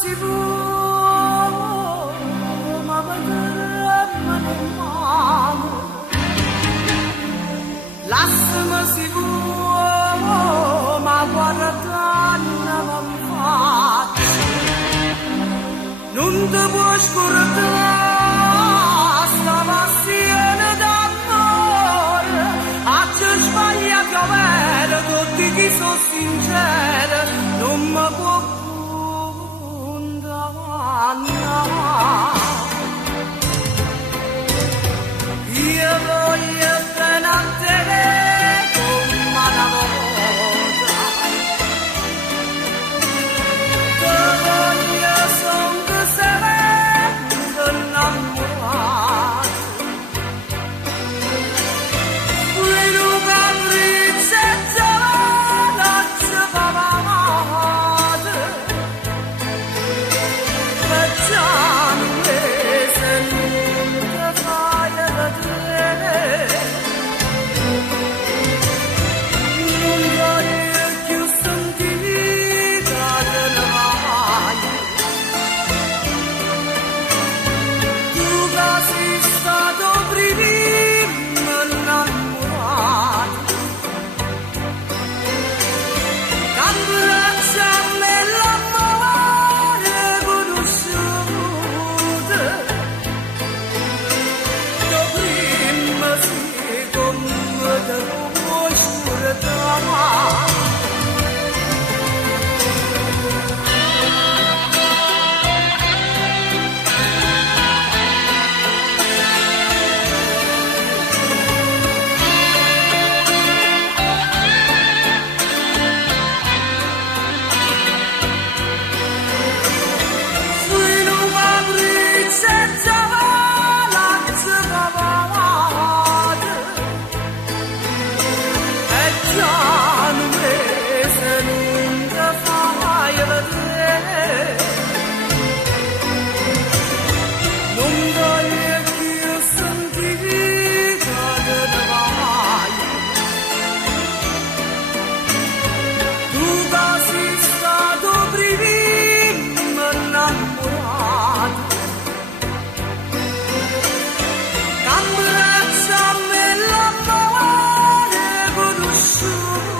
si può, ma vedremo mano. Lasciami si può, ma guardando mi faccio. Non ti può scordare sta passione d'amore. A ci sbaglia piovere, tutti chi sono sinceri, non mi può condannare. Io voglio bene a te come una volta. Te voglio sempre sempre innamorato. Quello capriccio giovane ci fa male. Facciamo se non ti fai vedere. Non voglio più sentire che ne vai. Tu che sei stato primo innamorato. Abbracciami l'amore conosciuto. Io prima sei come te vuoi scordare. Quello capriccio giovane ci fa male. E già non se non ti fai vedere. Non voglio più sentire che ne vai. Tu che sei stato primo innamorato. Abbracciami l'amore conosciuto.